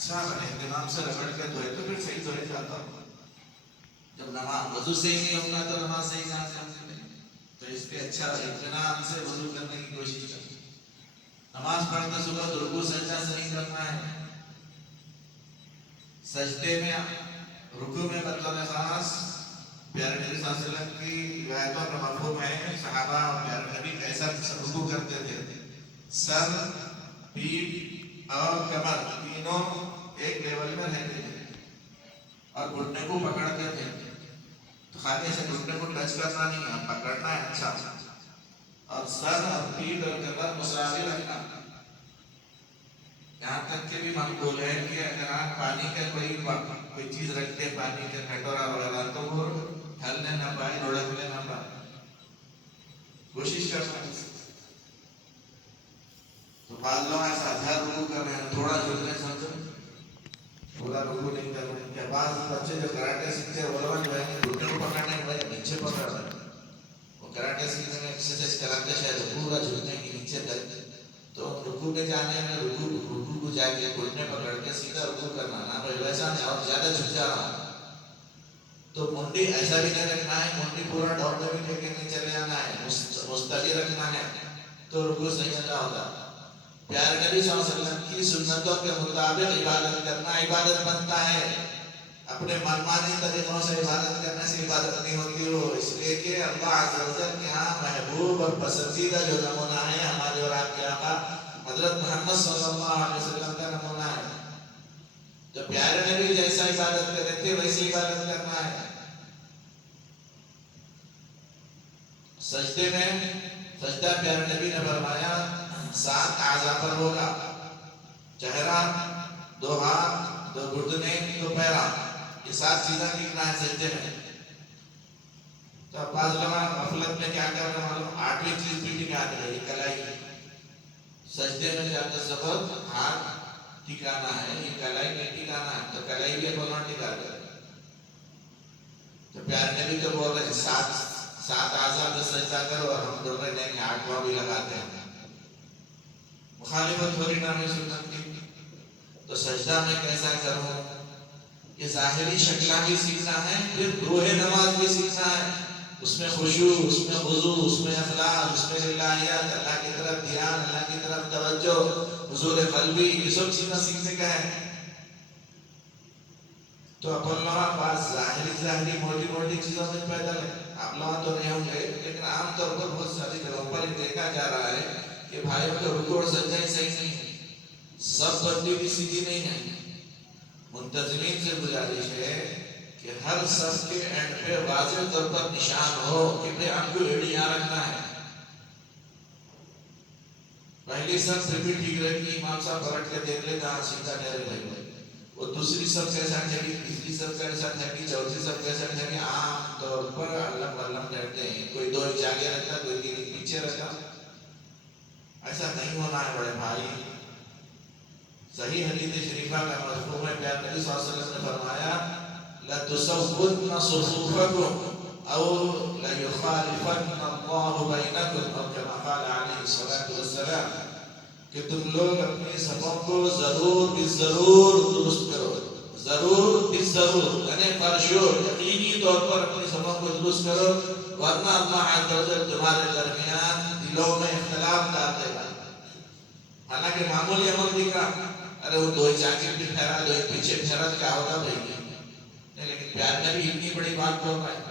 صاحب اہتمام سے رگڑ کے دھوئے تو پھر صحیح دھوئے جاتا ہوں. جب نماز وضو صحیح نہیں ہوگا تو نماز صحیح کہاں سے ہوگی؟ تو اس لیے اچھا اطمینان سے وضو کرنے کی کوشش کریں. نماز پڑھتے صبح رکوع سجدہ صحیح کرنا ہے. سجدے میں رکوع میں مطلب خاص پیارے نبی صلی اللہ علیہ وسلم کی روایتوں کا مفہوم ہے. صحابہ اور پیارے نبی کیسا رکوع کرتے تھے؟ سر، پیٹھ اور کمر تینوں ایک لیول میں رہتے تھے اور گھٹنے کو پکڑتے تھے. تو خالی ایسے گھٹنے کو ٹچ کرنا نہیں ہے، پکڑنا ہے اچھا. اور سر اور پیٹھ اور کمر مساوی رکھنا. یہاں تک کہ بھی مقبول ہے کہ اگر آپ پانی کا کوئی چیز رکھتے ہیں، پانی کا کٹورا وغیرہ، تو وہ ہلنے نہ پائے، لڑکنے نہ پائے. کوشش کرنا. تو بعض لوگ ایسا ہر رکوع کر رہے ہیں، تھوڑا جھکنے سمجھو، پورا رکوع نہیں کر رہے. کیا بعض بچے جو کراٹے سیکھتے ہیں وہ لوگ جو ہے گھٹنے کو پکڑنے کے بجائے نیچے پکڑ رہے ہیں. وہ کراٹے سیکھنے میں ایکسرسائز کراتے شاید پورا جھکنے کے نیچے تک. تو رکوع کے جانے میں رکوع کو جا کے گھٹنے پکڑ کے سیدھا رکوع کرنا نہ بھائی، ویسا نہیں اور زیادہ جھک جا رہا. تو منڈی ایسا بھی نہیں رکھنا ہے، منڈی پورا ڈاؤن میں بھی لے کے نہیں چلے جانا ہے، مستقل رکھنا ہے. تو رکوع صحیح ادا ہوگا. پیارے نبی صلی اللہ علیہ وسلم کی سنتوں کے مطابق عبادت کرنا عبادت بنتا ہے. اپنے منمانی طریقوں سے عبادت کرنے سے عبادت نہیں ہوتی ہو. اس لیے کہ اللہ عز و جل کے ہاں محبوب اور پسندیدہ جو نمونہ ہے ہمارے اور آپ کے آقا حضرت محمد صلی اللہ علیہ وسلم کا نمونہ ہے. جو پیارے نبی جیسا عبادت کرتے تھے ویسی عبادت کرنا ہے. سجدے میں سجدہ پیارے نبی نے فرمایا 7 اعضاء پر ہوگا. چہرہ، 2 ہاتھ، 2 گھٹنے، 2 پیرا، یہ 7 چیزیں لکھنا ہے سجدے میں. تو بعض لوگ غفلت میں کیا کر رہے ہیں معلوم، 8ویں چیز بھی ٹکا دے، یہ کلائی. سجدے میں جا کر سبب ہاتھ ٹکانا ہے، یہ کلائی نہیں ٹکانا ہے. تو کلائی بھی بولنا ٹکا دے. تو پیارے نبی تو بول رہے ہیں 7 اعضاء پہ سجدہ کرو، اور ہم بول رہے ہیں کہ 8واں بھی لگاتے ہیں. مخالفت ہو رہی نامی سنت کی. تو سجدہ میں کیسا کروں، یہ ظاہری شکلہ بھی سیکھنا ہے، پھر روح نماز بھی سیکھنا ہے. اس میں خشوع، اس میں خضوع، اس میں اخلاص، اس میں الہیات، اللہ کی طرف دھیان، اللہ کی طرف توجہ، حضور قلبی، یہ سب چیزیں سیکھنے کا ہے. تو اپن لوگ بعض ظاہری موٹی موٹی چیزوں میں پیدل ہے. آپ لوگ تو نہیں ہوں گے، لیکن عام طور پر بہت ساری جگہوں پر دیکھا جا رہا ہے کہ بھائی کا رکوع اور سجدہ صحیح نہیں ہے، سب بندی بھی سیدھی نہیں ہے. منتظمین سے گزارش ہے کہ ہر صف کے اینڈ پہ واضح طور پر نشان ہو کہ بھئی ہم کو ایڑی یہاں رکھنا ہے. پہلی صف پھر بھی ٹھیک رہے گی، امام صاحب پلٹ کے دیکھ لے کہاں سیدھا ٹھہرے بھائی. وہ دوسری صف کیسا ٹھہری، تیسری صف کیسا ٹھہری، چوتھی صف کیسا ٹھہری. عام طور پر علم ولم ٹھہرتے ہیں، کوئی 2 انچ آگے رکھتا، کوئی 3 انچ پیچھے رکھتا. ایسا نہیں ہونا ہے بڑے بھائی. صحیح حدیث شریفہ کا مفہوم ہے، پیارے نبی صلی اللہ علیہ وسلم نے فرمایا لَتُسَوُّنَّ صُفُوفَكُمْ أَوْ لَيُخَالِفَنَّ اللَّهُ بَيْنَكُمْ أو كما قال علیہ الصلوٰة والسلام، کہ تم لوگ اپنی صفوں کو ضرور بالضرور درست کرو. ضرور بالضرور یعنی فرشور یقینی طور پر اپنی صفوں کو درست کرو، ورنہ اللہ عز و جل تمہارے درمیان دلوں میں اختلاف ڈال دے گا. حالانکہ معمولی عمل دکھ رہا، ارے وہ 2 انچ آگے بھی ٹھہرا، 2 انچ پیچھے ٹھہرا، کیا ہوگا بھائی. لیکن پیارے نبی اتنی بڑی بات بول رہے ہیں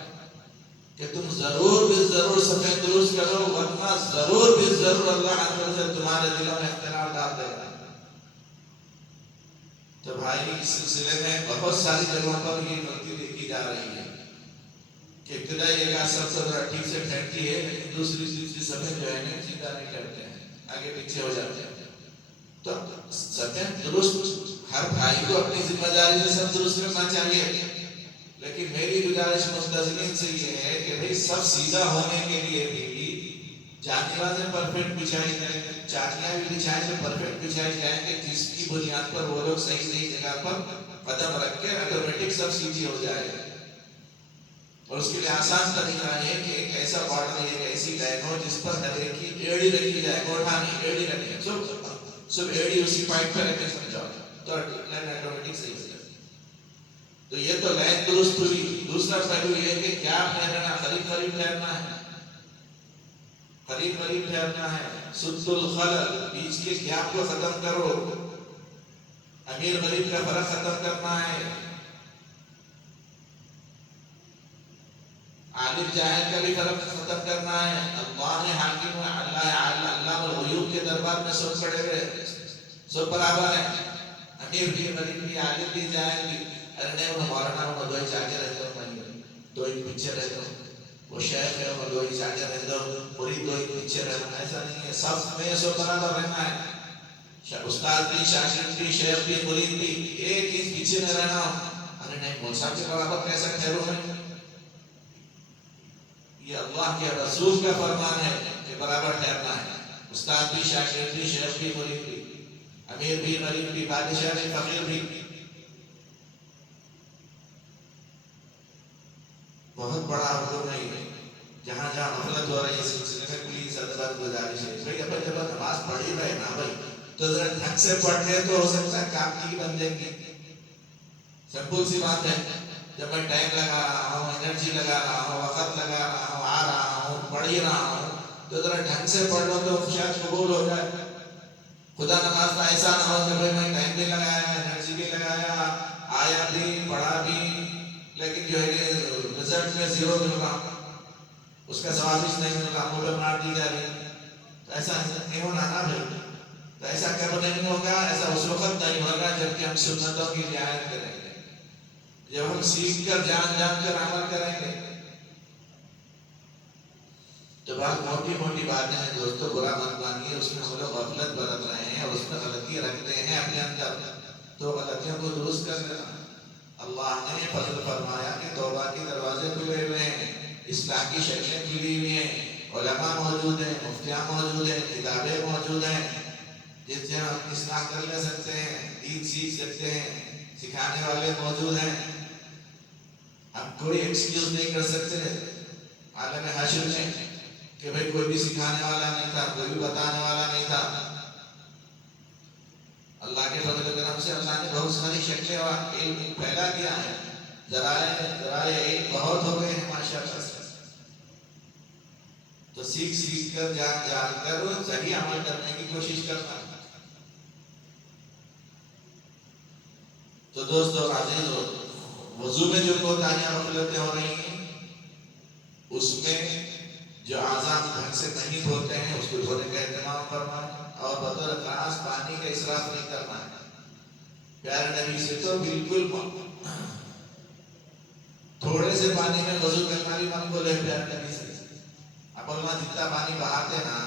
کہ تم ضرور بالضرور صفیں درست کرو، ورنہ ضرور بالضرور اللہ عز و جل تمہارے دلوں میں اختلاف ڈال دے گا. تو بھائی اس سلسلے میں بہت ساری جگہوں پر یہ غلطی دیکھی جا رہی ہے کہ ابتدائی ایک صف سے ذرا ٹھیک سے ٹھہرتی ہے، لیکن دوسری تیسری صفیں جو ہے نا سیدھا نہیں ٹھہرتے ہیں، آگے پیچھے ہو جاتے ہیں. تو صفیں درست، ہر بھائی کو اپنی ذمہ داری سے سب درست کرنا چاہیے. لیکن میری گزارش مستظمین سے یہ ہے کہ بھئی سب سیدھا ہونے کے لیے بھی جانیوازیں پرفیکٹ بچھائی جائیں، چاٹیاں بھی بچھائی جائیں، پرفیکٹ بچھائی جائیں کہ جس کی بنیاد پر وہ لوگ صحیح جگہ پر قدم رکھ کے آٹومیٹک سب سیدھی ہو جائے. اور اس کے لیے آسان طریقہ یہ ہے کہ ایک ایسا بارڈر، ایک ایسی لائن ہو جس پر ہر ایک کی ایڑی رکھی جائے، کوٹھا نہیں ایڑی رکھیں، سب ایڑی اسی پوائنٹ پہ رکھے سمجھاؤ. تو یہ تو لائن درست ہوئی. دوسرا پہلو یہ کہ کیا ٹھہرنا, قریب قریب ٹھہرنا ہے, قریب قریب ٹھہرنا ہے. سد الخلل, بیچ کے گیپ کو ختم کرو. امیر غریب کا فرق ختم کرنا ہے. عالم جاہل کا بھی فرق ختم کرنا ہے. اللہ حاکم علام الغیوب کے دربار میں سب کھڑے ہوئے, سب برابر ہیں. امیر بھی, غریب بھی, عالم بھی, جاہل بھی. ارے نہیں, وہ مولانا وہ دو ہی آگے رہتے ہو, دو ہی پیچھے رہتے ہو. وہ شیخ ہے, وہ دو ہی آگے رہتے ہو, پوری دو ہی پیچھے رہنا. ایسا نہیں ہے, سب میں سب برابر رہنا ہے. استاد بھی, شاگرد بھی, شیخ بھی, مرید بھی, ایک ہی پیچھے نہ رہنا. ارے نہیں, مول صاحب کے برابر کیسا ٹھہروں میں؟ یہ اللہ کے رسول کا فرمان ہے کہ برابر ٹھہرنا ہے. استاد بھی, شاگرد بھی, شیخ بھی, مرید بھی, امیر بھی, غریب بھی, بادشاہ بھی, فقیر بھی. بہت بڑا حکم ہے. جہاں جہاں غفلت ہو رہی ہے اس سلسلے میں, پولیس ادبت گزارش ہے بھائی, اپن جب نماز پڑھ ہی رہے نا بھائی, تو ذرا ڈھنگ سے پڑھ لے تو ہو سکتا ہے کام کی بن جائیں گے. سمپل سی بات ہے. جب میں ٹائم لگا رہا ہوں, انرجی لگا رہا ہوں, وقت لگا رہا ہوں, آ رہا ہوں, پڑھ ہی رہا ہوں, تو ذرا ڈھنگ سے پڑھ لو تو شاید قبول ہو جائے. خدا نخواستہ ایسا نہ ہو کہ بھائی میں ٹائم بھی لگایا, انرجی بھی لگایا, آیا بھی, پڑھا بھی, لیکن جو ہے کہ رزلٹ میں زیرو مل رہا, اس کا ثواب نہیں مل رہا, مجھے مار دی جا رہی. تو ایسا نہیں ہونا نا بھائی. تو ایسا کب نہیں ہوگا؟ ایسا اس وقت نہیں ہوگا جب کہ ہم سنتوں کی رعایت کریں گے, جب ہم سیکھ کر جان جان کر عمل کریں گے. تو بات موٹی موٹی باتیں ہیں دوستوں, برا مت مانیے. اس میں ہم لوگ غفلت برت رہے ہیں اور اس میں غلطی رکھتے ہیں اپنے اندر, تو غلطیوں کو درست کر لینا. اللہ نے فضل فرمایا کہ توبہ کے دروازے کھلے ہوئے ہیں, اصلاح کی شکلیں کھلی ہوئی ہیں, علماء موجود ہیں, مفتیاں موجود ہیں, کتابیں موجود ہیں جس سے ہم اصلاح کر لے سکتے ہیں, دین سیکھ سکتے ہیں, سکھانے والے موجود ہیں. ہم کوئی ایکسکیوز نہیں کر سکتے عالم حاشر میں کہ بھئی کوئی بھی سکھانے والا نہیں تھا, کوئی بھی بتانے والا نہیں تھا. اللہ کے فضل و کرم سے اللہ نے بہت ساری شکلیں اور علم پیدا کیا ہے. ذرائع علم بہت ہو گئے ہیں ماشاءاللہ سے. تو سیکھ کر جان کر صحیح عمل کرنے کی کوشش کرنا. تو دوستو عزیزو, وضو میں جو کوتاہیاں غفلتیں ہو رہی ہیں, اس میں جو اعضاء ڈھنگ سے نہیں دھوتے ہیں اس کو دھونے کا اہتمام کرنا ہے, اور بطور خاص پانی کا اسراف نہیں کرنا ہے. پیارے نبی سے تو بالکل تھوڑے سے پانی میں وضو کرنا بھی منقول ہے. پیارے نبی سے اپن جتنا پانی بہاتے نا,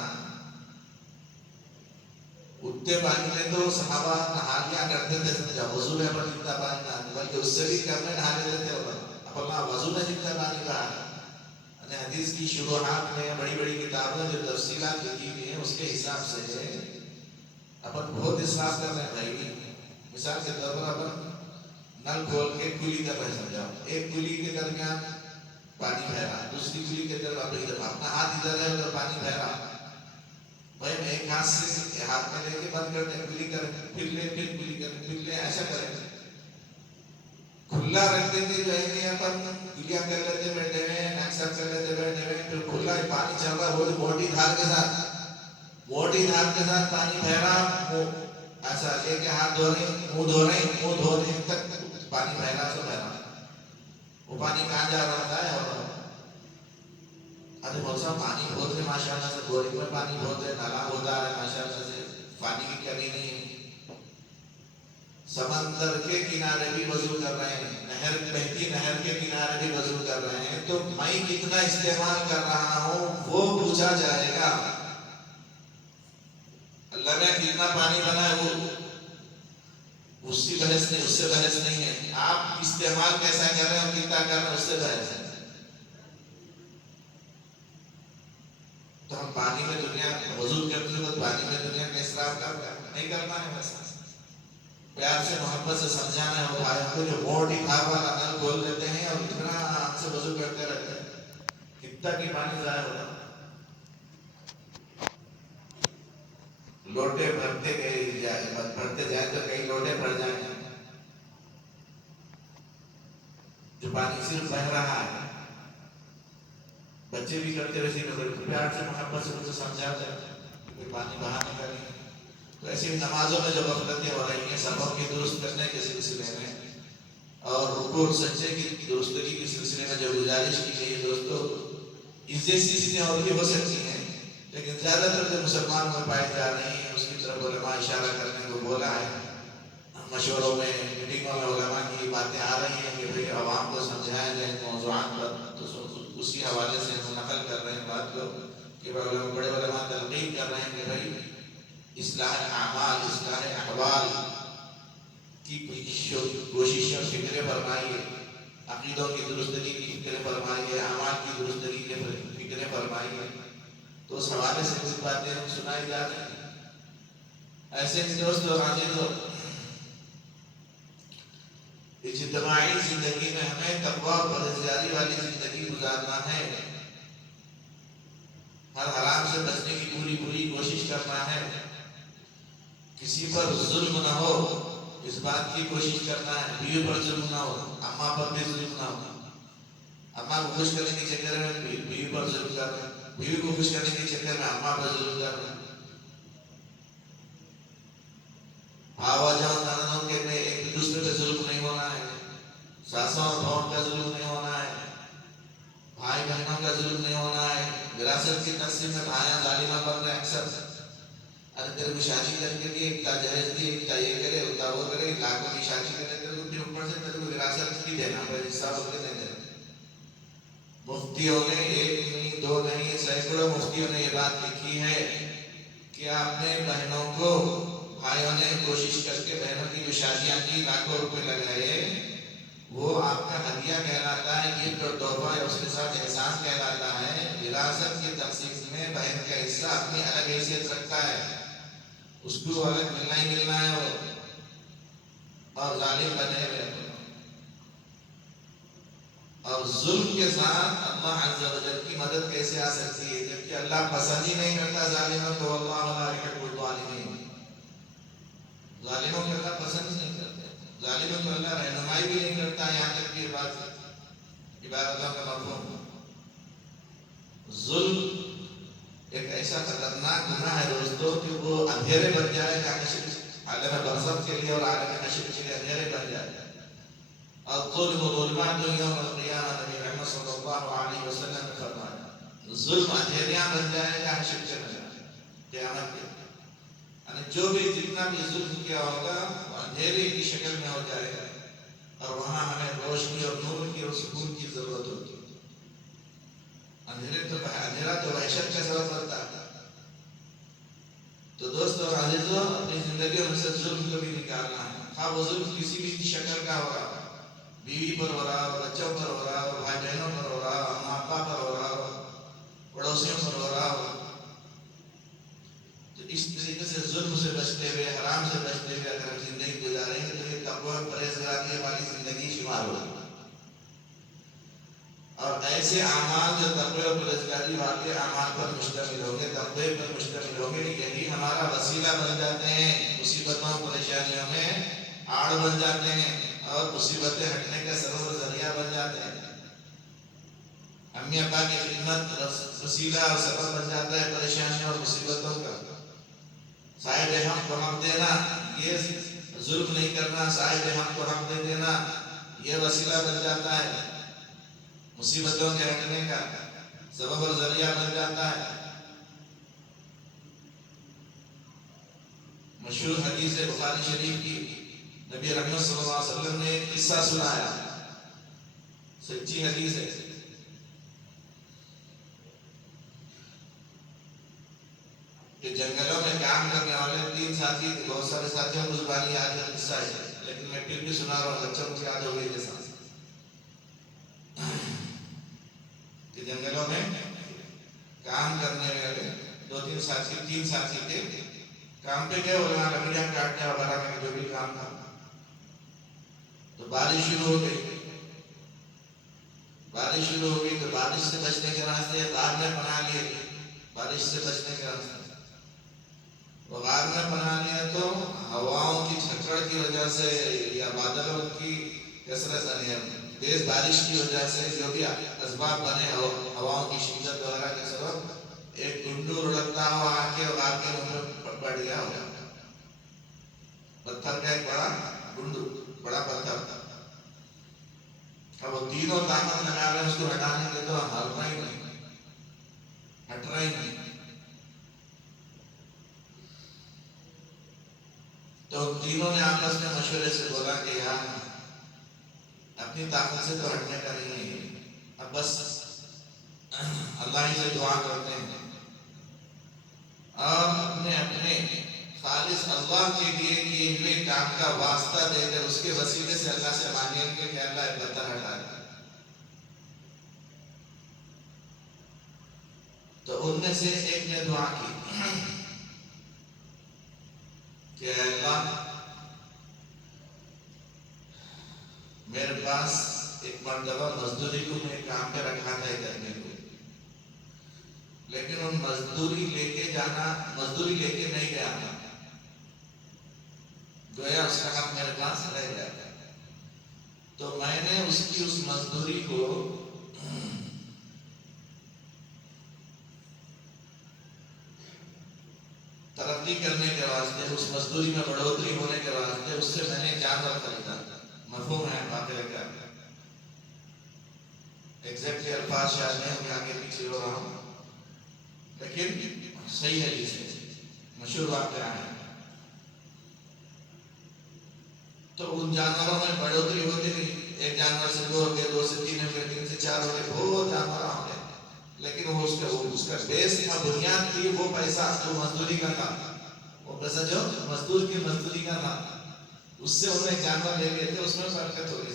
اتنے پانی میں تو صحابہ نہا لیا کرتے تھے. سمجھا, وضو میں اپن جتنا پانی نہ, بلکہ اس سے بھی کم میں نہا لیتے تھے. اپن وضو میں جتنا پانی بہا, حدیث کی شروحات میں بڑی بڑی کتابیں جو تفصیلات لکھی ہوئی ہیں اس کے حساب سے اپن بہت اسراف کر رہے ہیں بھائی. مثال کے طور پر اپن نل کھول کے کلی کر رہے, سمجھاؤ, ایک کلی کے درمیان پانی بہ رہا, دوسری کلی کے درمیان اپنا ہاتھ ادھر ہے ادھر پانی بہ رہا. بھائی میں ایک ہاتھ سے ہاتھ میں لے کے بند کرتے ہیں, کلی کریں, پھر لے, پھر کلی کریں, پھر لے, ایسا کریں. کھلا رکھ دیتے جو ہے کہ اپن کلیاں کر لیتے بیٹھے ہوئے, نیکسر کر لیتے بیٹھے ہوئے, پھر کھلا پانی چل رہا ہے, وہ موٹی دھار کے ساتھ, موٹی دھار کے ساتھ پانی بہ رہا. ایسا لے کے ہاتھ دھو رہے, منہ دھو رہے, منہ دھونے تک پانی بہ رہا, تو بہ رہا. وہ پانی کہاں جا رہا ہے؟ اور ارے بہت سا پانی بہت ہے ماشاءاللہ سے, بورنگ میں پانی بہت ہے, نالا ہوتا ہے ماشاءاللہ سے, پانی کی کمی نہیں ہے. سمندر کے کنارے بھی وضو کر رہے ہیں, نہر بہتی نہر کے کنارے بھی وضو کر رہے ہیں, تو میں کتنا استعمال کر رہا ہوں وہ پوچھا جائے گا. اللہ نے کتنا پانی بنا ہے وہ اس کی بحث نہیں, اس سے بحث نہیں ہے. آپ استعمال کیسا کر رہے ہیں, کتنا کر رہے ہیں, اس سے بحث ہے. تو ہم پانی میں دنیا وضو کرتے وقت پانی میں دنیا کا اسراف نہیں کرنا ہے. ویسا پیار سے محبت سے سمجھانا ہے. وہ بھائی کو جو موٹی دھار والا نل کھول دیتے ہیں اور اتنا ہم سے وضو کرتے رہتے ہیں, کتنا کی پانی ضائع ہوگا. لوٹے بھرتے جائیں تو کئی لوٹے بھر جائیں. پانی صرف بہ رہا ہے. بچے بھی کرتے ویسے کرتے پیار سے محبت سے اسے سمجھاتے کہ پانی بہانے کا نہیں. تو ایسی نمازوں میں جو غفلتیں ہو رہی ہیں سبب کی درست کرنے کے سلسلے میں اور رکوع اور سجدے کی درستگی کے سلسلے میں جو گزارش کی گئی ہے دوستو، اس جیسی چیزیں اور بھی ہو سکتی ہیں لیکن زیادہ تر جو مسلمان میں پائی جا رہی ہیں اس کی طرف علماء اشارہ کرنے کو بولا ہے. مشوروں میں میٹنگوں میں علماء کی باتیں آ رہی ہیں کہ بھئی عوام کو سمجھایا جائے موضوعات پر. تو اسی حوالے سے ہم نقل کر رہے ہیں بات کو کہ بڑے علماء تلقین کر رہے ہیں کہ بھئی اصلاح اعمال اصلاح احوال کی کوششیں فکریں فرمائیے، عقیدوں کی درستگی کی فکریں فرمائیے، اعمال کی درستگی کی فکریں فرمائیے. تو اس حوالے سے کچھ باتیں ہم سنائی جا رہی ہیں. ایسے دوست اور عزیزوں، اجتماعی زندگی میں ہمیں تقویٰ اور پرہیزگاری والی زندگی گزارنا ہے. ہر حرام سے بچنے کی پوری کوشش کرنا ہے. کسی پر ظلم نہ ہو اس بات کی کوشش کرنا ہے. بیوی پر ظلم نہ ہو، اماں پر بھی ظلم نہ ہو. اماں کو خوش کرنے کے چکر میں بیوی پر ظلم کر رہے ہیں، بیوی کو خوش کرنے کے چکر میں اماں پر ظلم کر رہے ہیں. بھاوا جان نانوں کے میں ایک دوسرے پہ ظلم نہیں ہونا ہے. ساسوں اور بہن کا ظلم نہیں ہونا ہے. بھائی بہنوں کا ظلم نہیں ہونا ہے. وراثت کی تقسیم میں بھائیاں ظالمہ بن رہے ہیں اکثر. ارے تیرے کو شادی کر کے لیے ایک جہیز دی، ایک یہ کرے ہوتا وہ کرے، لاکھوں کی شادی کرے، تیرے کو پھر اوپر سے تیرے کو وراثت کی دینا پڑے، حصہ ہوتے نہیں دینا. مفتیوں نے ایک نہیں دو نہیں سینکڑوں مفتیوں نے یہ بات لکھی ہے کہ آپ نے بہنوں کو، بھائیوں نے کوشش کر کے بہنوں کی جو شادیاں کی لاکھوں روپے لگائے، وہ آپ کا ہدیہ کہلاتا ہے، گفٹ اور تحفہ ہے، اس کے ساتھ احسان کہلاتا ہے. وراثت کی تقسیم میں بہن کا حصہ اپنی الگ حیثیت رکھتا ہے، اس کو الگ ملنا ہی ملنا ہے. اور ظالم بنے ہوئے اور ظلم کے ساتھ اللہ عز و جل کی مدد کیسے آ سکتی ہے جبکہ اللہ پسند ہی نہیں کرتا ظالموں کو. واللہ لا يحب الظالمین. ظالموں کو اللہ پسند نہیں کرتا، ظالموں کو اللہ رہنمائی بھی نہیں کرتا. یہاں تک کہ عبادتوں کا مفہوم ظلم ایک ایسا خطرناک گناہ ہے دوستو کہ وہ اندھیرے بن جائے گا عالم برزخ کے لیے اور عالم حشر کے لیے اندھیرے بن جائے گا. الظلم ظلمات یوم القیامہ، نبی محمد صلی اللہ علیہ وسلم نے فرمایا ظلم اندھیریاں بن جائے گا حشر کے قیامت کے. یعنی جو بھی جتنا بھی ظلم کیا ہوگا وہ اندھیرے کی شکل میں ہو جائے گا اور وہاں ہمیں روشنی اور نور کی اور سکون کی ضرورت ہوتی ہے. اندھیرا تو وحشت کا سبب بنتا ہے. تو دوستو اور عزیزو، اپنی زندگیوں میں سے ظلم کو بھی نکالنا ہے. خواہ وہ ظلم کسی بھی شکل کا ہو رہا، بیوی پر ہو رہا ہو، بچوں پر ہو رہا ہو، بھائی بہنوں پر ہو رہا ہو، ماں باپ پر ہو رہا ہو، پڑوسیوں پر ہو رہا ہو. تو اس طریقے سے ظلم سے بچتے ہوئے، حرام سے بچتے ہوئے اگر ہم زندگی گزاریں گے تو یہ تقویٰ اور پرہیزگاری والی زندگی شمار ہوگی. اور ایسے اعمال جو تقوی اور پرہیزگاری والے اعمال پر مشتمل ہوں گے، تقوی پر مشتمل ہوں گے، یہی ہمارا وسیلہ بن جاتے ہیں، مصیبتوں پریشانیوں میں آڑ بن جاتے ہیں اور مصیبتیں ہٹنے کا سبب اور ذریعہ بن جاتے ہیں. امی ابا کی خدمت وسیلہ اور سبب بن جاتا ہے پریشانیوں اور مصیبتوں کا. صاحب حق کو حق دینا، یہ ظلم نہیں کرنا، صاحب حق کو حق دے دینا، یہ وسیلہ بن جاتا ہے مصیبتوں کے ہٹنے کا، سبب اور ذریعہ بن جاتا ہے. مشہور حدیث بخاری شریف کی، نبی رحمت صلی اللہ علیہ وسلم نے ایک قصہ سنایا، سچی حدیث ہے. کہ جنگلوں میں کام کرنے والے 3 ساتھی، بہت سارے ساتھیوں کو زبانی یاد ہے قصہ ہے لیکن میں پھر بھی سنا رہا ہوں، بچوں کو یاد ہو گئی جیسا. کہ جنگلوں میں کام کرنے والے 2-3 ساتھی، 3 ساتھی تھے، کام پہ گئے اور یہاں لکڑیاں کاٹنے وغیرہ میں جو بھی کام تھا. تو بارش شروع ہو گئی، تو بارش سے بچنے کے راستے غار میں پناہ لیے. بارش سے بچنے کے راستے وہ غار میں پناہ لیا تو ہواؤں کی جھکڑ کی وجہ سے یا بادلوں کی کثرت تیز بارش کی وجہ سے جو بھی اسباب بنے ہواؤں کی شدت وغیرہ کے سبب ایک گنڈو لڑکتا ہوا آ کے اور آپ کے منہ میں پڑ گیا ہوگا، پتھر کا ایک بڑا گنڈو، بڑا پتھر تھا. اب وہ تینوں طاقت لگا رہے ہیں اس کو ہٹانے کے، تو ہٹ رہا ہی نہیں. تو تینوں نے آپس میں مشورے سے بولا کہ یار اپنی طاقت سے تو ہٹنے کا نہیں ہے، اب بس اللہ ہی سے دعا کرتے ہیں اور اپنے اپنے خالص اللہ کے لیے کیے ہوئے کام کا واسطہ دے کر اس کے وسیلے سے اللہ سے مانگیں گے کہ اللہ ایک پتھر ہٹا دے. تو ان میں سے ایک نے دعا کی کہ اللہ میرے پاس ایک مرتبہ مزدوری کو میں کام پہ رکھا تھا کرنے کو، لیکن ان مزدوری لے کے نہیں گیا تھا، گویا اس کا حق میرے پاس رہ گیا تھا. تو میں نے اس مزدوری کو ترقی کرنے کے واسطے، اس مزدوری میں بڑھوتری ہونے کے واسطے اس سے میں نے جانور خریدا. مفہوم ہے واقعے کا، ایگزیکٹلی الفاظ شاید میں آگے پیچھے ہو رہا ہوں لیکن صحیح ہے، جسے مشہور واقعہ ہے. تو ان جانوروں میں بڑھوتری ہوتی نہیں، ایک جانور سے 2 ہو گئے، 2 سے 3 ہو گئے، 3 سے 4 ہو گئے، بہت جانور ہو گئے، لیکن وہ اس کا بیس تھا، بنیاد تھی وہ پیسہ جو مزدوری کا تھا، وہ پیسہ جو مزدور کی مزدوری کا تھا، اس سے انہوں نے جانور لے لیے تھے. اس میں برکت ہو گئی.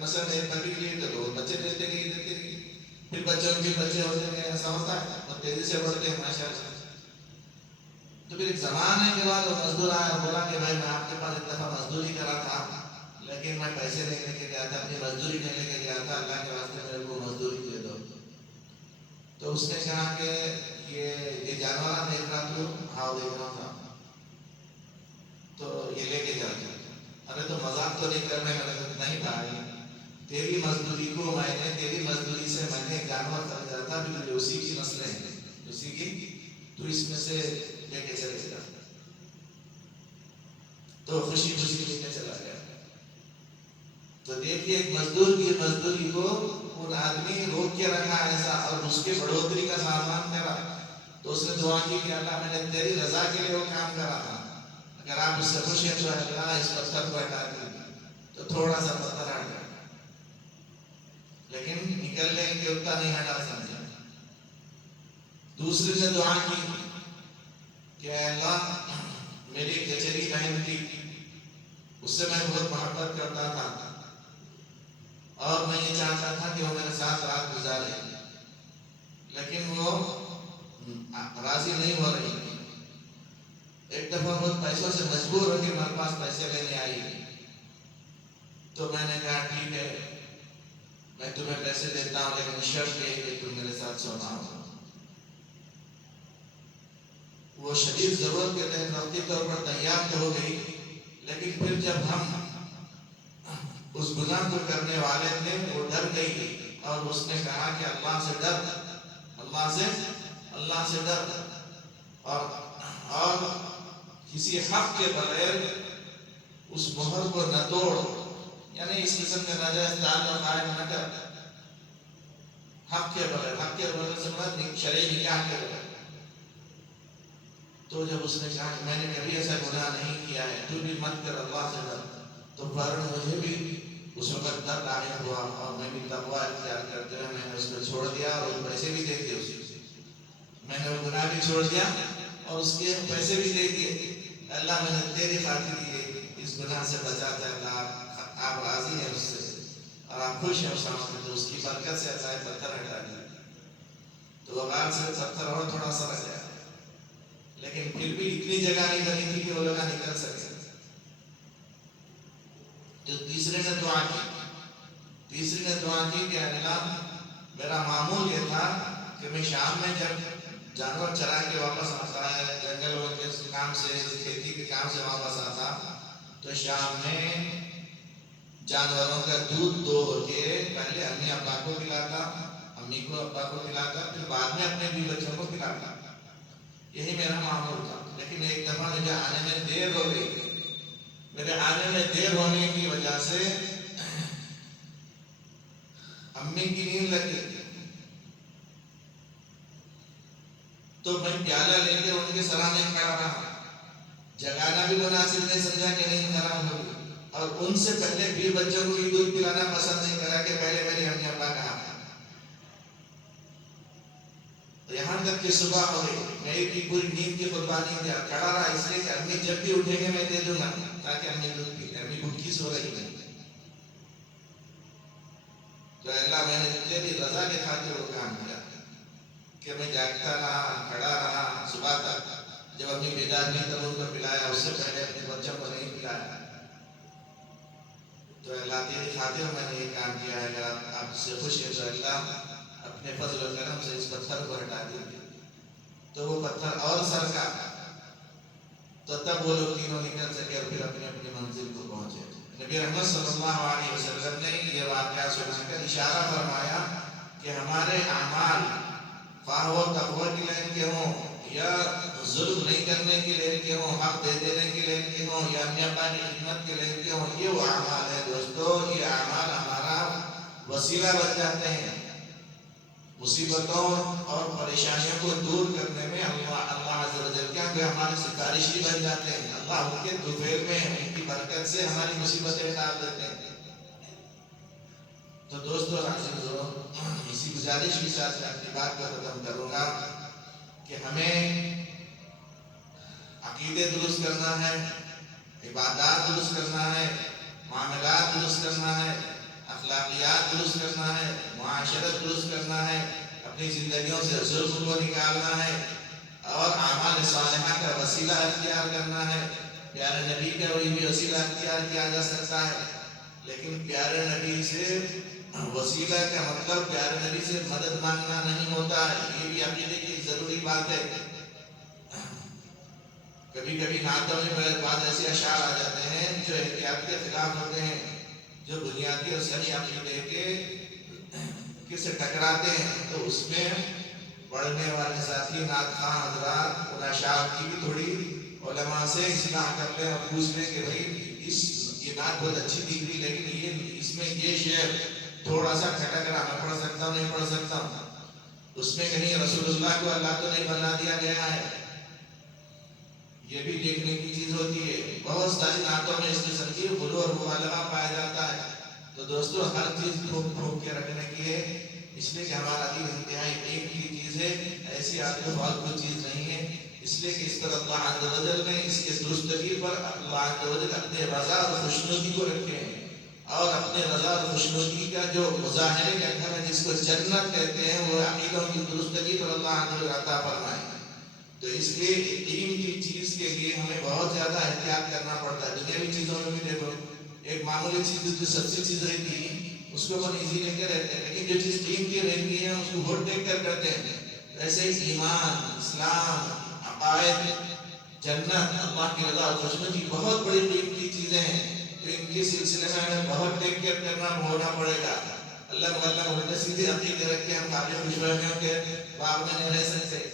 مثلا ایک بکری کے لیے تو بچے دیتے گئے، پھر بچوں کے بچے ہوتے گئے، ایسا ہوتا ہے اور تیزی سے بڑھتے ہیں ماشاءاللہ. تو پھر ایک زمانے کے بعد وہ مزدور آیا اور بولا کہ بھائی میں آپ کے پاس ایک دفعہ مزدوری کرا تھا، لیکن میں پیسے نہیں لے کے گیا تھا، اپنی مزدوری نہیں لے کے گیا تھا، اللہ کے واسطے میرے کو مزدوری دے دو. تو اس نے کہا کہ یہ جانور دیکھ رہا تو ہاں دیکھ رہا تھا، تو یہ لے کے جا. ارے تو مذاق تو نہیں کرنے میں نہیں بھائی، تیری مزدوری کو میں نے، تیری مزدوری سے میں نے جانور خریدا تھا، پھر اسی کی نسلیں ہیں، اسی کی، تو اس میں سے لے کے چلے گا. تو خوشی خوشی لے کے چلا گیا. تو دیکھیے ایک مزدور کی مزدوری کو ان آدمی روک کے رکھا ایسا، اور اس کے بڑھوتری کا سامان کرا. تو اس نے دعا کی کہ اللہ میں نے تیری رضا کے لیے وہ کام کرا تھا، اگر آپ اس سے خوش ہیں تو اللہ اس پتھر کو ہٹا دیں. تو تھوڑا سا پتھر ہٹ گیا، لیکن نکلنے کے اتنا نہیں ہٹا سمجھا. دوسری نے دعا کی کہ اللہ میری ایک چچیری بہن تھی، اس سے میں بہت محبت کرتا تھا اور میں یہ چاہتا تھا کہ وہ میرے ساتھ رات گزارے، لیکن وہ راضی نہیں ہو رہی. ایک دفعہ بہت پیسوں سے مجبور ہو کے میرے پاس پیسے لینے آئی، تو میں نے کہا ٹھیک ہے میں تمہیں پیسے دیتا ہوں، لیکن شرط یہ ہے کہ تم میرے ساتھ سونا ہوگا. وہ شدید ضرورت کے تحت وقتی طور پر تیار تو ہو گئی، لیکن پھر جب ہم اس گناہ کو کرنے والے تھے وہ ڈر گئی اور اس نے کہا کہ اللہ سے ڈر، اللہ سے ڈر، اور کسی حق کے بغیر اس مہر کو نہ توڑ، یعنی اس قسم کا ناجائز تعلق قائم نہ کر. حق کے بغیر سے مراد شرعی نکاح کے بغیر. تو جب اس نے کہا کہ میں نے کبھی ایسا گناہ نہیں کیا ہے، تو بھی مت کر، اللہ سے ڈر، تو فوراً مجھے بھی اس وقت ڈر لاحق ہوا اور میں بھی تقویٰ اختیار کرتے ہوئے میں نے اس کو چھوڑ دیا اور وہ پیسے بھی دے دیے. میں نے وہ گناہ بھی چھوڑ دیا اور اس کے پیسے بھی دے دیے. اللہ میں نے تیری خاطر یہ اس گناہ سے بچاتا ہے، اللہ آپ راضی ہیں اس سے اور آپ خوش ہیں اس وقت، تو اس کی برکت سے اللہ پتھر ہٹا دیا. تو وقار سے پتھر اور تھوڑا سا رہ گیا، لیکن پھر بھی اتنی جگہ نہیں بنی تھی کہ وہ لوگ نکل سکے. تو تیسرے نے دعا کی کہ اللہ میرا معمول یہ تھا کہ میں شام میں جب جانور چرا کے واپس آتا ہے، جنگل کے کام سے، کھیتی کے کام سے واپس آتا، تو شام میں جانوروں کا دودھ دو کے پہلے امی ابا کو پلاتا، امی کو ابا کو پلاتا، پھر بعد میں اپنے بیوی بچوں کو پلاتا. یہی میرا معمول تھا. لیکن ایک دفعہ مجھے آنے میں دیر ہو گئی. میرے آنے میں دیر ہونے کی وجہ سے امی کی نیند لگ گئی. تو میں پیالہ لے کے ان کے سامنے کھڑا رہا. جگانا بھی مناسب نہیں سمجھا کہ نیند خراب ہوگی، اور ان سے پہلے بھی بچوں کو بھی دودھ پلانا پسند نہیں کرا کہ پہلے میری امی ابا کہا. یہاں تک کہ صبح ہو گئی. میری بھی پوری نیند کی قربانی دیا کھڑا رہا، اس لیے کہ امی جب بھی اٹھیں گے میں دے دوں گا تاکہ امی دودھ پی. امی بھوکی سو رہی ہے. تو اللہ میں نے تیری رضا کے خاطر وہ کام کیا کہ میں جاگتا رہا، کھڑا رہا صبح تک. جب اپنی بیدار نہیں تب ان کو پلایا، اس سے پہلے اپنے بچوں کو نہیں پلایا. تو اللہ تیری خاطر میں نے یہ کام کیا ہے. اگر آپ سے خوش ہے تو اللہ اپنے فضل و کرم سے اس پتھر کو ہٹا دیجیے. تو وہ پتھر اور سر کا، تو تب وہ لوگ تینوں نکل سکے اور پھر اپنی اپنی منزل کو پہنچے. نبی رحمت صلی اللہ علیہ وسلم نے یہ واقعہ سنا کر اشارہ فرمایا کہ ہمارے اعمال خواہ وہ تقوی کی لائن کے ہوں یا ظلم نہیں کرنے کی لائن کے ہوں، حق دے دینے کی لائن کے ہوں یا امی ابا کی خدمت کی لائن کے ہوں، یہ وہ اعمال ہے دوستو. یہ اعمال ہمارا وسیلہ بن جاتے ہیں مصیبتوں اور پریشانیوں کو دور کرنے میں. اللہ عز و جل کیا کہ ہمارے سفارشی بن جاتے ہیں. اللہ ان کے دوفیل میں ان کی برکت سے ہماری مصیبتیں ٹال دیتے ہیں. تو دوستو عزیزو، اسی گزارش کے ساتھ میں اپنی بات کو ختم کروں گا کہ ہمیں عقیدے درست کرنا ہے، عبادات درست کرنا ہے، معاملات درست کرنا ہے، اخلاقیات درست کرنا ہے، معاشرت درست کرنا ہے، اپنی زندگیوں سے ظلم کو نکالنا ہے اور اعمال صالحہ کا وسیلہ اختیار کرنا ہے. پیارے نبی کا بھی وسیلہ اختیار کیا جا سکتا ہے، لیکن پیارے نبی سے وسیلہ کا مطلب پیارے نبی سے مدد مانگنا نہیں ہوتا ہے. یہ بھی عقیدے کی ضروری بات ہے. کبھی کبھی نعتوں میں بعض ایسے اشعار آ جاتے ہیں جو احتیاط کے خلاف ہوتے ہیں، جو بنیادی اور صحیح عقیدے کے سے ٹکراتے ہیں. تو اس میں پڑھنے والے ساتھی نعت خواں حضرات ان اشعار کی بھی تھوڑی علماء سے اصلاح کر لیں اور پوچھ لیں کہ بھائی یہ نعت بہت اچھی دکھ رہی لیکن اس میں یہ شعر تھوڑا سا کھٹک رہا، میں پڑھ سکتا ہوں نہیں پڑھ سکتا ہوں، اس میں کہیں رسول اللہ کو اللہ تو نہیں بنا دیا گیا ہے. یہ بھی دیکھنے کی چیز ہوتی ہے. بہت ساری نعتوں میں اس قسم کی غلو اور مبالغہ پایا جاتا ہے. تو دوستو ہر چیز پھونک کے رکھنے کی ہے، اس لیے کہ ہمارا دین انتہائی ایک کی چیز ہے، ایسی آدمی فالتو چیز نہیں ہے. اس لیے کہ اس پر اللہ عز و جل نے اس کے درستگی پر اللہ عز و جل اپنے رضا اور خوشنودی کو رکھے ہیں، اور اپنے رضا اور خوشنودی کا جو مظاہرے کا گھر ہے جس کو جنت کہتے ہیں، وہ عقیدوں کی درستگی پر اللہ عز و جل عطا فرمائے. تو اس لیے علم کی چیز کے لیے ہمیں بہت زیادہ احتیاط کرنا پڑتا ہے. دنیاوی چیزوں میں بھی دیکھو، ایک معمولی چیز جو سچی چیز رہتی ہے اس کو اپن ایزی لے کے رہتے ہیں، لیکن جو چیز قیمتی رہتی ہے اس کو بہت ٹیک کر کرتے ہیں. ایسے ہی ایمان، اسلام، عقائد، جنت، اللہ کی رضا اور خوشنودی بہت بڑی قیمتی چیزیں ہیں. تو ان کے سلسلے میں ہمیں بہت ٹیک کیئر کرنا ہونا پڑے گا. اللہ مغلق الٹے سیدھے عقیدے رکھ کے ہم قابل خوش فہمیوں کے باغ میں نہیں رہ سکتے.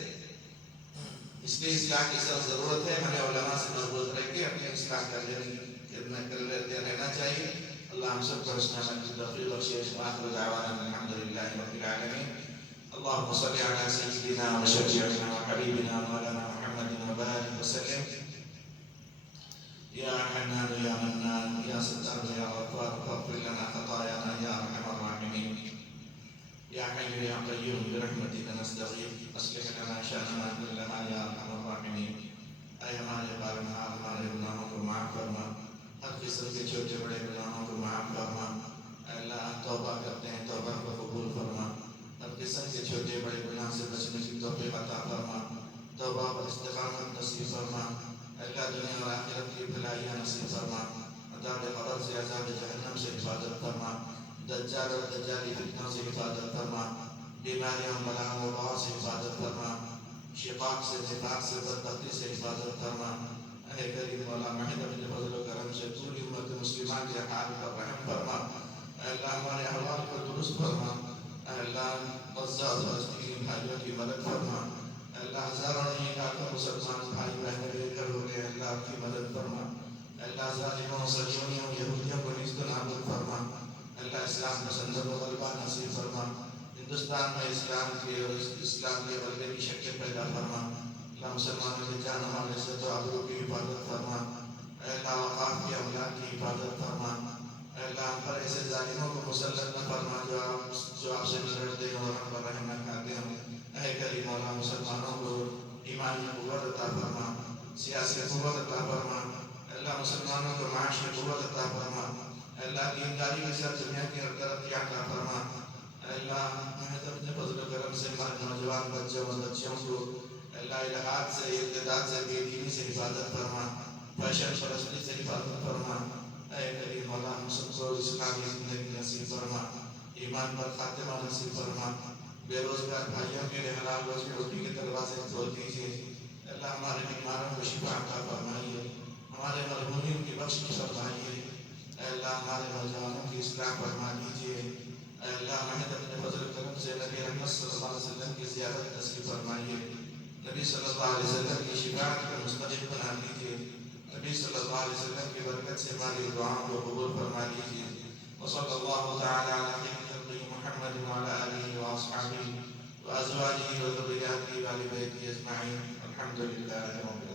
اس لیے اصلاح کی سخت ضرورت ہے. ہمیں علماء سے مربوط رہ کے اپنی اصلاح کر لیتے رہنا چاہیے. اللہ ہم سب کو حسن عمل کی توفیق بخشے. آخر دعوانا الحمد للہ رب العالمین. اللهم صل على سيدنا وشفيعنا وحبيبنا مولانا محمد وبارك وسلم. يا حنان يا منان يا ستار يا غفار فاغفر لنا خطايانا يا ارحم الراحمين. يا حي يا قيوم برحمتك نستغيث اصلح لنا شاننا كلنا يا ارحم الراحمين. اے ہمارے پالنہار ہمارے گناہوں کو معاف فرما، ہر قسم کے چھوٹے بڑے گناہوں کو معاف فرما. اے اللہ توبہ کرتے ہیں، توبہ کو قبول فرما. ہر قسم کے چھوٹے بڑے گناہ سے بچنے کی توفیق عطا فرما. توبہ پر استقامت نصیب فرما. اللہ دنیا اور آخرت کی بھلائیاں نصیب فرما. عذاب قبر سے، عذاب جہنم سے حفاظت فرما. دجال اور دجالی فتنوں سے حفاظت فرما. بیماریوں، بلاؤں، وباؤں سے حفاظت فرما. شقاق سے، نفاق سے، بدبختی سے حفاظت فرما. اے کریم مولا محض اپنے فضل و کرم سے پوری امت مسلمان کے حال پر رحم فرما، اے اللہ ہمارے احوال کو درست فرما، اے اللہ غزہ اور فلسطینی بھائیوں کی مدد فرما، اے اللہ ہزاروں نہیں لاکھوں مسلمان بھائی بہنیں بے گھر ہو گئے، اللہ آپ کی مدد فرما، اے اللہ ظالموں صلیونیوں یہودیوں کو نیست و نابود فرما، اے اللہ اسلام پسندوں کو غلبہ نصیب فرما، ہندوستان میں اسلام کی اور اسلام کے غلبے کی شکل پیدا فرما، اللہ مسلمانوں کے جان مال عزت و آبرو کی حفاظت فرما، اے اللہ اوقاف کی املاک کی حفاظت فرما، اے اللہ ہم پر ایسے ظالموں کو مسلط نہ فرما جو آپ سے نہ ڈرتے ہیں اور ہم پر رحم نہ کھاتے ہیں، اے کریم مولا مسلمانوں کو ایمانی قوت عطا فرما، سیاسی قوت عطا فرما، اے اللہ مسلمانوں کو معاشی قوت عطا فرما، اے اللہ دینداری کے ساتھ دنیا کی ہر ترقی عطا فرما، اے اللہ محض اپنے فضل و کرم سے ہمارے نوجوان بچوں اور بچیوں کو اے اللہ الہات سے ارتداد سے بے دینی سے حفاظت فرما، فحش پرستی سے حفاظت فرما، اے کریم مولا ہم سب کو اسلامی زندگی نصیب فرما، ایمان پر خاتمہ نصیب فرما، بے روزگار بھائیوں کے لیے حلال روزی روٹی کے دروازے کھول دیجیے، اے اللہ ہمارے بیماروں کو شفا عطا فرمائیے، ہمارے مرحومین کی بخشش فرمائیے، اے اللہ ہمارے نوجوانوں کی اصلاح فرما دیجیے، اے اللہ محض اپنے فضل و کرم سے نبی رحمت صلی اللہ علیہ وسلم کی زیارت نصیب فرمائیے، نبی صلی اللہ علیہ وسلم کی شفاعت کا مستحق بنا دیجیے، نبی صلی اللہ علیہ وسلم کی برکت سے ہماری دعاؤں کو قبول فرما دیجیے، وصلی اللہ تعالی علی خیر خلقہ محمد وعلی آلہ واصحابہ وازواجہ وذریاتہ وآل بیتہ اجمعین، الحمد للہ رب العالمین۔